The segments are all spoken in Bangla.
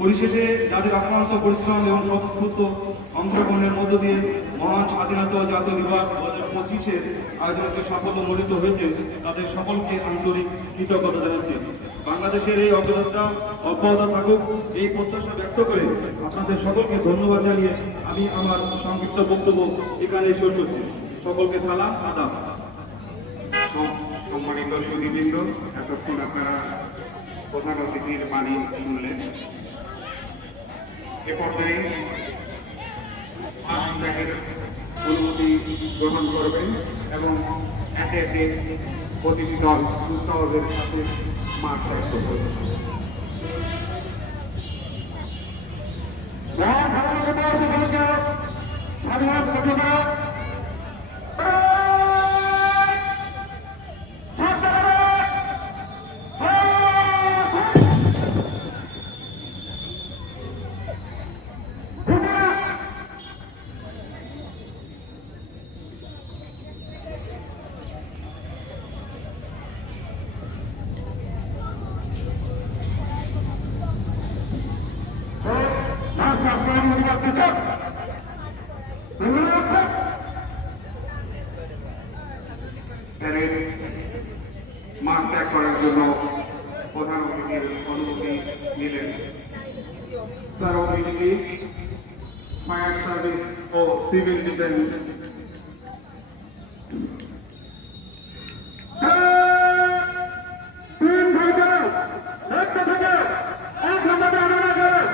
পরিশেষে যাদের অক্লান্ত পরিশ্রম এবং স্বতঃস্ফূর্ত অংশগ্রহণের মধ্য দিয়ে মহান স্বাধীনতা জাতীয় দিবস দু হাজার পঁচিশের আয়োজনকে সাফল্য মণ্ডিত হয়েছে তাদের সকলকে আন্তরিক কৃতজ্ঞতা জানাচ্ছি। বাংলাদেশের এই অগ্রযাত্রা অব্যাহত থাকুক এই প্রত্যাশা ব্যক্ত করে আপনাদের সকলকে ধন্যবাদ জানিয়ে আমি আমার সংক্ষিপ্ত বক্তব্য এখানে শেষ করছি। সকলকে সালাম, আদাব। সম্মানিত সুদীবৃন্দ এতক্ষণ আপনারা প্রধান অতিথির বাণী শুনলেন। এ পর্যায়ে অনুমতি গ্রহণ করবেন এবং একে একে প্রতিটি দল হবে সাথে মাঠ ত্যাগ মাঠ ত্যাগ করার জন্য প্রধান অতিথির অনুমতি নিলেন তার অতিথি ফায়ার সার্ভিস ও সিভিল ডিফেন্স অতিক্রম করে গেল ভারত কিন্ডার গার্ডেন স্কুল এ পর্যায়ে অভিভাবক এ পর্যায়ে এ পর্যায়ে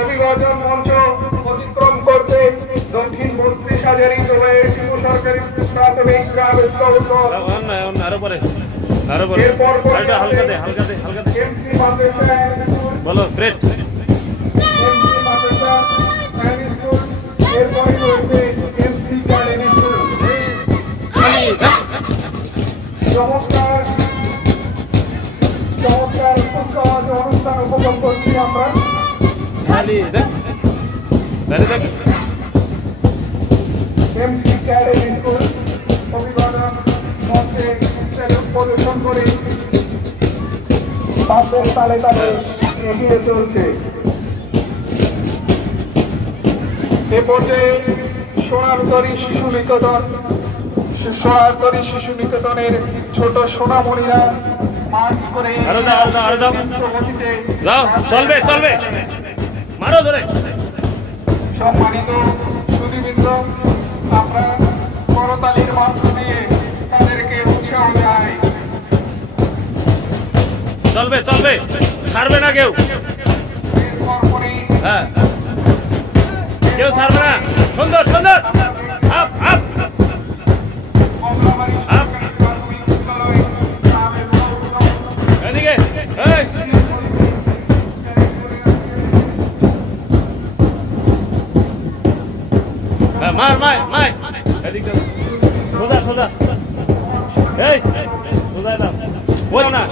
অভিবাদন মঞ্চ অতিক্রম করছে দক্ষিণ বত্রিশ হাজারি জোবাইয়ের শিশু সরকারি প্রাথমিক অন্য অন্য আরও এরপর আরেকটা হালকা দে হালকা দে হালকা দে। বলো স্কুল চমৎকার চমৎকার অনুষ্ঠান উপভোগ করছি আমরা। খালি দেখ। দেখ। এমসি ক্যাডেট প্রদর্শন করে। তাদের তালে তালে এগিয়ে চলছে। এ পর্যায়ে সোনারতরী শিশু নিকেতন সোনারতরী শিশু নিকেতনের ছোট সোনামণিরা মার্চ করে চলবে চলবে। মারো ধরে। সম্মানিত চলবে চলবে। ছাড়বে না কেউ। হ্যাঁ। কেউ ছাড়বে না। সুন্দর সুন্দর। হ্যাঁ, সোজা সোজা। এই সোজা দাও। না।